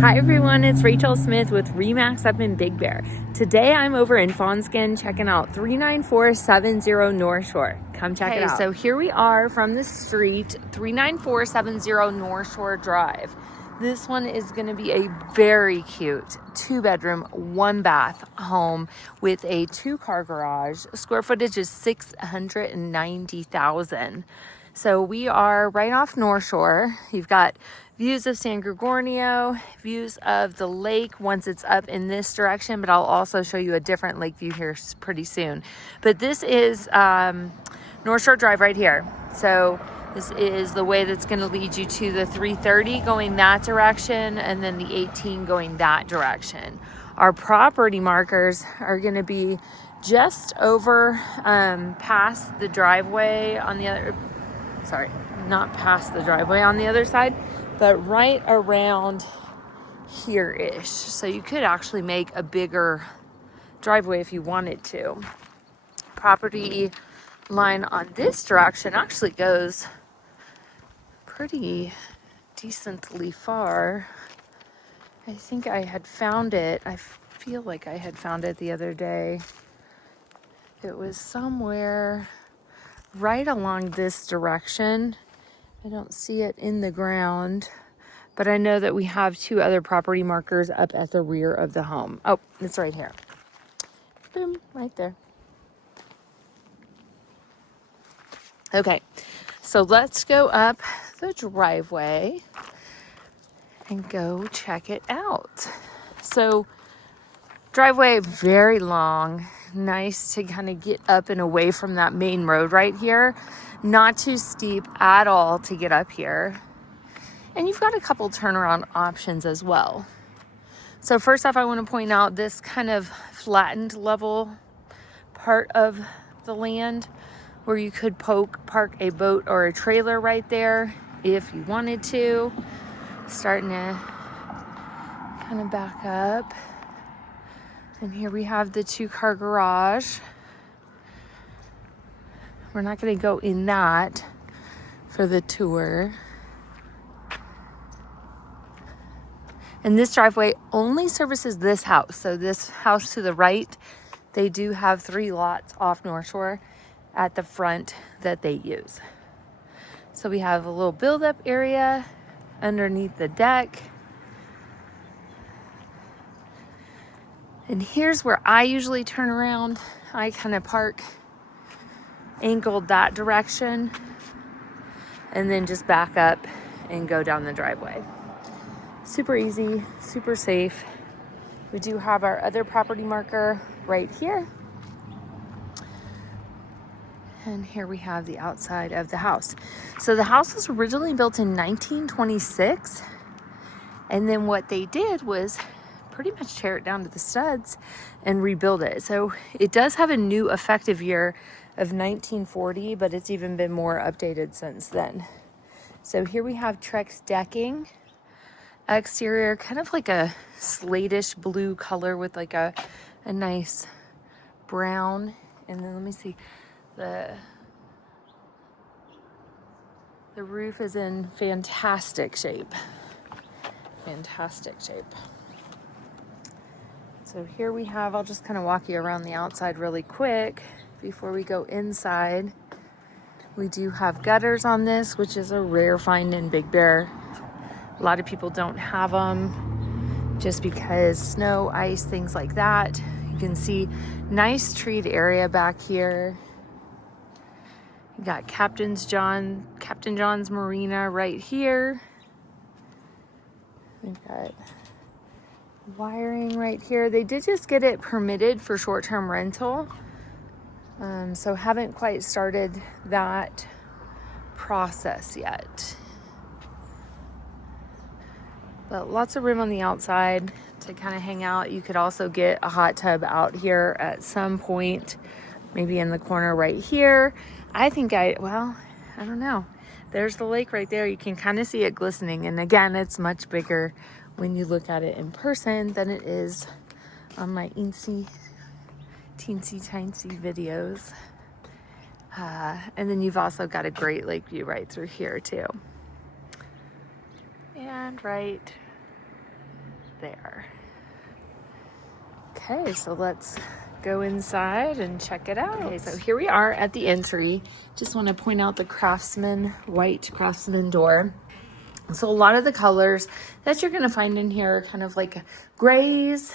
Hi everyone, it's Rachael Smith with Remax up in Big Bear. Today I'm over in Fawnskin checking out 39470 North Shore. Come check it out. So here we are from the street, 39470 North Shore Drive. This one is going to be a very cute 2-bedroom, 1-bath home with a 2-car garage. Square footage is 690,000. So we are right off North Shore. You've got views of San Gorgonio, views of the lake once it's up in this direction, but I'll also show you a different lake view here pretty soon. But this is North Shore Drive right here. So this is the way that's going to lead you to the 330 going that direction and then the 18 going that direction. Our property markers are going to be just over past the driveway on the other, sorry, not past the driveway on the other side, but right around here-ish. So you could actually make a bigger driveway if you wanted to. Property line on this direction actually goes pretty decently far. I think I had found it. I feel like I had found it the other day. It was somewhere right along this direction. I don't see it in the ground, but I know that we have 2 other property markers up at the rear of the home. Oh, it's right here. Boom, right there. Okay, so let's go up the driveway and go check it out. So driveway very long, nice to kind of get up and away from that main road right here. Not too steep at all to get up here. And you've got a couple turnaround options as well. So first off, I want to point out this kind of flattened level part of the land where you could park a boat or a trailer right there if you wanted to. Starting to kind of back up. And here we have the 2-car garage. We're not going to go in that for the tour. And this driveway only services this house. So this house to the right, they do have 3 lots off North Shore at the front that they use. So we have a little build-up area underneath the deck. And here's where I usually turn around. I kind of park angled that direction and then just back up and go down the driveway. Super easy, super safe. We do have our other property marker right here. And here we have the outside of the house. So the house was originally built in 1926. And then what they did was pretty much tear it down to the studs and rebuild it. So it does have a new effective year of 1940, but it's even been more updated since then. So here we have Trex decking. Exterior, kind of like a slatish blue color with like a nice brown. And then let me see, the roof is in fantastic shape. Fantastic shape. So here we have, I'll just kind of walk you around the outside really quick before we go inside. We do have gutters on this, which is a rare find in Big Bear. A lot of people don't have them just because snow, ice, things like that. You can see nice treed area back here. You got Captain John's Marina right here. We've got wiring right here. They did just get it permitted for short-term rental. So haven't quite started that process yet. But lots of room on the outside to kind of hang out. You could also get a hot tub out here at some point, maybe in the corner right here. I don't know. There's the lake right there. You can kind of see it glistening. And again, it's much bigger when you look at it in person than it is on my teensy tiny videos. And then you've also got a great lake view right through here too. And right there. Okay, so let's go inside and check it out. Okay, so here we are at the entry. Just want to point out the white craftsman door. So a lot of the colors that you're going to find in here are kind of like grays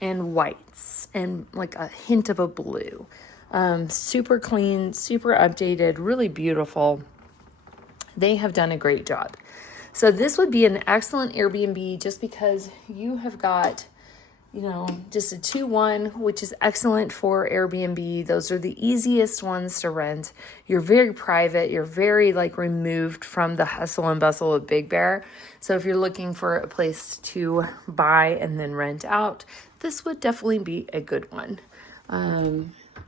and whites and like a hint of a blue. Super clean, super updated, really beautiful. They have done a great job. So this would be an excellent Airbnb just because you have got, you know, just a 2-1, which is excellent for Airbnb. Those are the easiest ones to rent. You're very private. You're very like removed from the hustle and bustle of Big Bear. So if you're looking for a place to buy and then rent out, this would definitely be a good one.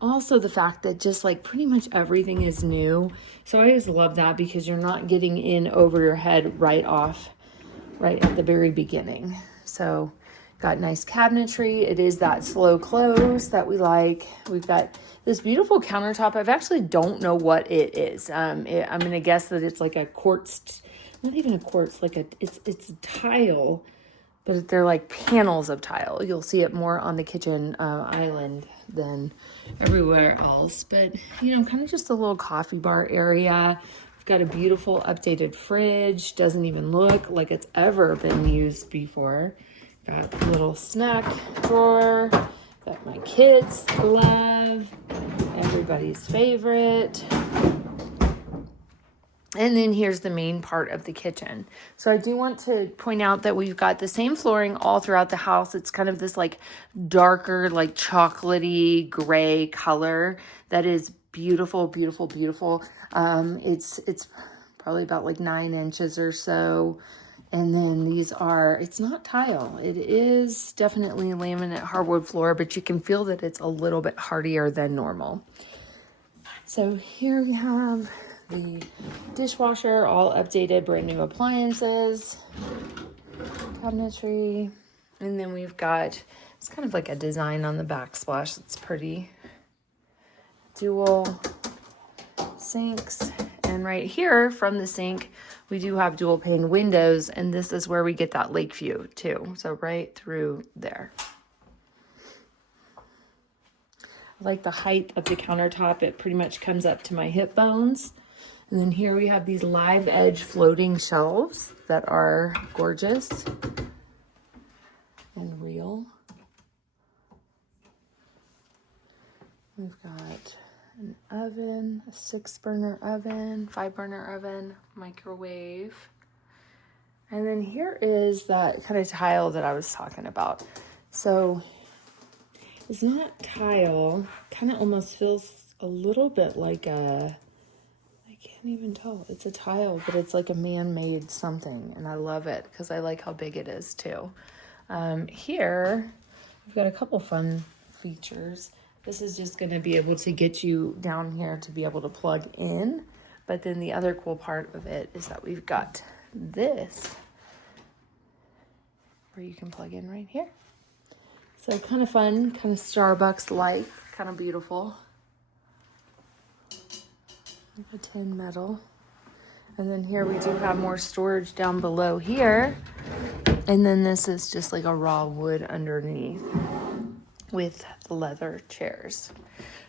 Also the fact that just like pretty much everything is new. So I just love that because you're not getting in over your head right at the very beginning. So got nice cabinetry. It is that slow close that we like. We've got this beautiful countertop. I actually don't know what it is. I'm going to guess that it's like a quartz, not even a quartz, like it's a tile, but they're like panels of tile. You'll see it more on the kitchen island than everywhere else. But, you know, kind of just a little coffee bar area. We've got a beautiful updated fridge. Doesn't even look like it's ever been used before. Got a little snack drawer. Got my kids' glove. Everybody's favorite. And then here's the main part of the kitchen. So I do want to point out that we've got the same flooring all throughout the house. It's kind of this like darker, like chocolatey gray color that is beautiful, beautiful, beautiful. It's probably about like 9 inches or so. And then these are, it's not tile. It is definitely laminate hardwood floor, but you can feel that it's a little bit hardier than normal. So here we have the dishwasher, all updated, brand new appliances, cabinetry. And then we've got, it's kind of like a design on the backsplash. It's pretty. Dual sinks. And right here from the sink, we do have dual pane windows, and this is where we get that lake view too. So right through there. I like the height of the countertop. It pretty much comes up to my hip bones. And then here we have these live edge floating shelves that are gorgeous and real. We've got an oven, a 6-burner oven, 5-burner oven, microwave. And then here is that kind of tile that I was talking about. So it's not tile, kind of almost feels a little bit like a, I can't even tell. It's a tile, but it's like a man-made something. And I love it because I like how big it is too. Here, we've got a couple fun features. This is just going to be able to get you down here to be able to plug in. But then the other cool part of it is that we've got this where you can plug in right here. So kind of fun, kind of Starbucks-like, kind of beautiful. A tin metal. And then here we do have more storage down below here. And then this is just like a raw wood underneath with the leather chairs.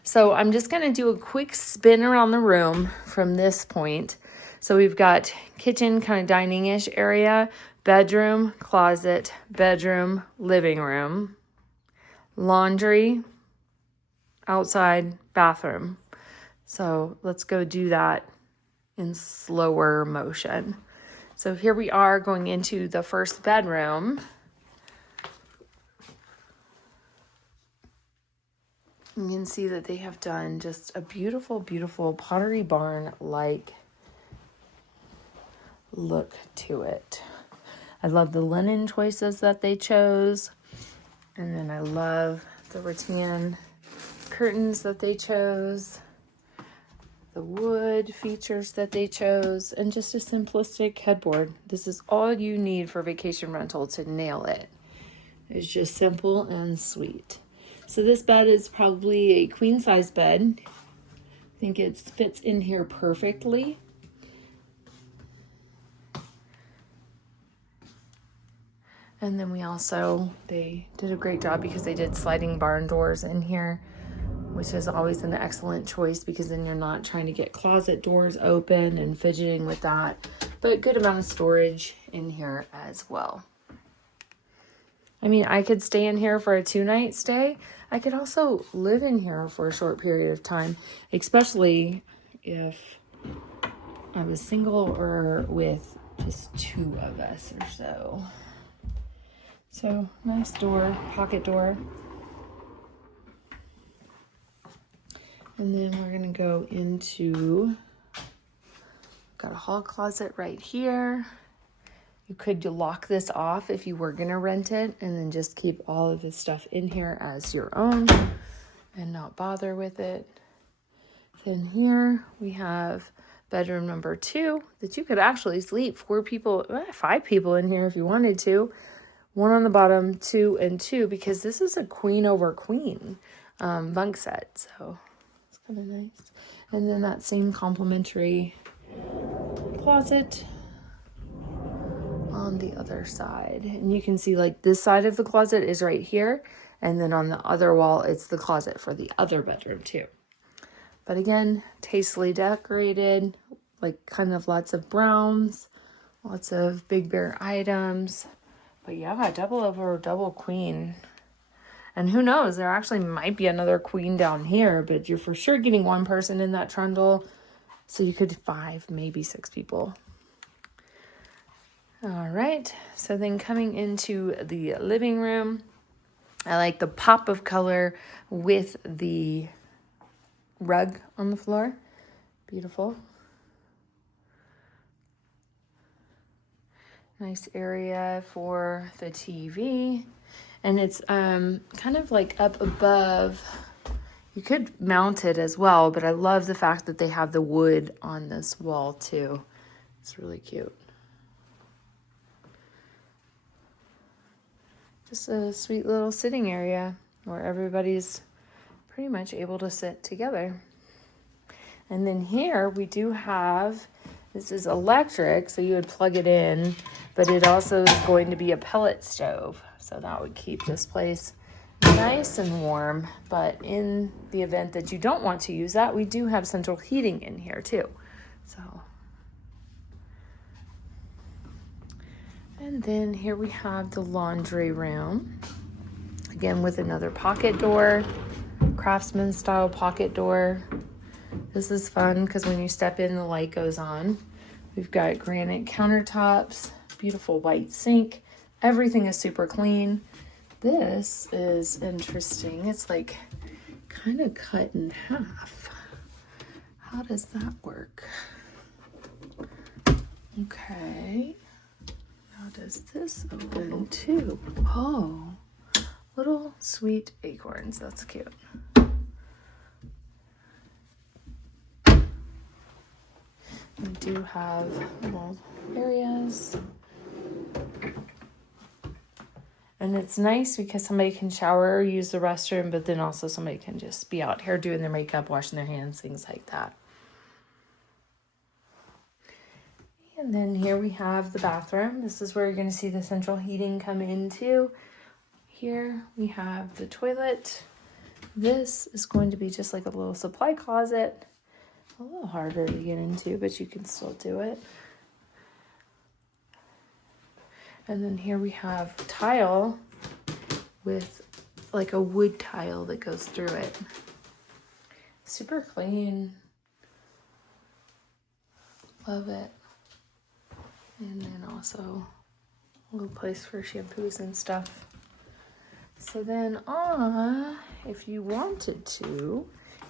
So I'm just going to do a quick spin around the room from this point. So we've got kitchen, kind of dining-ish area, bedroom, closet, bedroom, living room, laundry, outside, bathroom. So let's go do that in slower motion. So here we are going into the first bedroom. You can see that they have done just a beautiful, beautiful Pottery Barn-like look to it. I love the linen choices that they chose. And then I love the rattan curtains that they chose. The wood features that they chose. And just a simplistic headboard. This is all you need for vacation rental to nail it. It's just simple and sweet. So this bed is probably a queen size bed. I think it fits in here perfectly. And then they did a great job because they did sliding barn doors in here, which is always an excellent choice because then you're not trying to get closet doors open and fidgeting with that. But good amount of storage in here as well. I mean, I could stay in here for a 2-night stay. I could also live in here for a short period of time, especially if I was single or with just 2 of us or so. So, nice door, pocket door. And then we're gonna go into, got a hall closet right here. You could lock this off if you were gonna rent it and then just keep all of this stuff in here as your own and not bother with it. Then here we have bedroom number 2 that you could actually sleep 5 people in here if you wanted to. 1 on the bottom, 2 and 2, because this is a queen over queen bunk set. So it's kind of nice. And then that same complimentary closet on the other side. And you can see like this side of the closet is right here. And then on the other wall, it's the closet for the other bedroom too. But again, tastefully decorated, like kind of lots of browns, lots of Big Bear items. But yeah, double over double queen. And who knows, there actually might be another queen down here, but you're for sure getting 1 person in that trundle. So you could 5, maybe 6 people. All right, so then coming into the living room, I like the pop of color with the rug on the floor. Beautiful. Nice area for the TV. And it's kind of like up above. You could mount it as well, but I love the fact that they have the wood on this wall too. It's really cute. Just a sweet little sitting area where everybody's pretty much able to sit together. And then here we do have, this is electric, so you would plug it in, but it also is going to be a pellet stove. So that would keep this place nice and warm. But in the event that you don't want to use that, we do have central heating in here too. So, and then here we have the laundry room. Again, with another pocket door, craftsman style pocket door. This is fun because when you step in, the light goes on. We've got granite countertops, beautiful white sink. Everything is super clean. This is interesting. It's like kind of cut in half. How does that work? Okay. How does this open too? Oh, little sweet acorns. That's cute. We do have little areas. And it's nice because somebody can shower or use the restroom, but then also somebody can just be out here doing their makeup, washing their hands, things like that. And then here we have the bathroom. This is where you're going to see the central heating come into. Here we have the toilet. This is going to be just like a little supply closet. A little harder to get into, but you can still do it. And then here we have tile with like a wood tile that goes through it. Super clean. Love it. And then also a little place for shampoos and stuff. So then if you wanted to,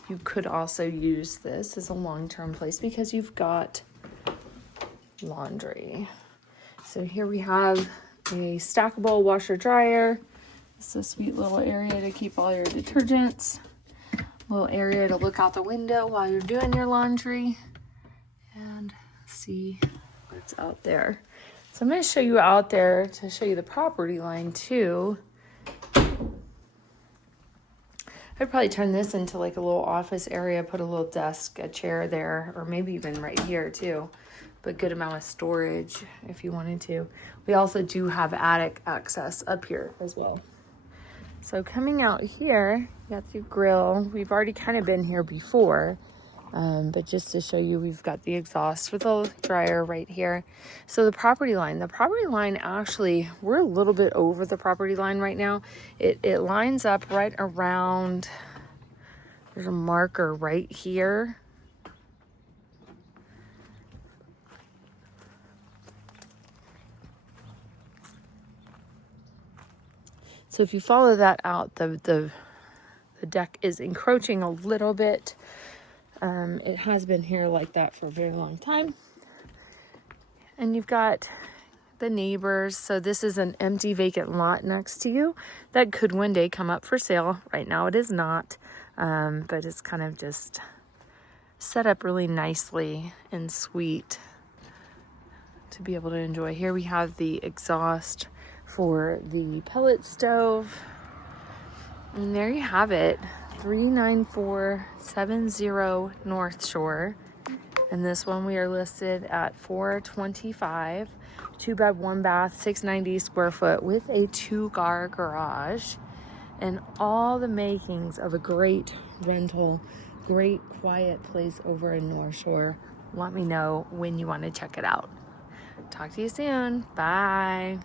you could also use this as a long-term place because you've got laundry. So here we have a stackable washer dryer. It's a sweet little area to keep all your detergents. A little area to look out the window while you're doing your laundry and see what's out there. So I'm going to show you out there to show you the property line too. I'd probably turn this into like a little office area, put a little desk, a chair there, or maybe even right here too. but good amount of storage if you wanted to. We also do have attic access up here as well. So coming out here, you got the grill. We've already kind of been here before, but just to show you, we've got the exhaust with a dryer right here. So the property line actually, we're a little bit over the property line right now. It lines up right around, there's a marker right here. So if you follow that out, the deck is encroaching a little bit. It has been here like that for a very long time. And you've got the neighbors. So this is an empty vacant lot next to you that could one day come up for sale. Right now it is not, but it's kind of just set up really nicely and sweet to be able to enjoy. Here we have the exhaust for the pellet stove. And there you have it, 39470 North Shore. And this one we are listed at $425, 2-bed, 1-bath, 690 square foot with a 2-car garage, and all the makings of a great rental, great quiet place over in North Shore. Let me know when you want to check it out. Talk to you soon. Bye.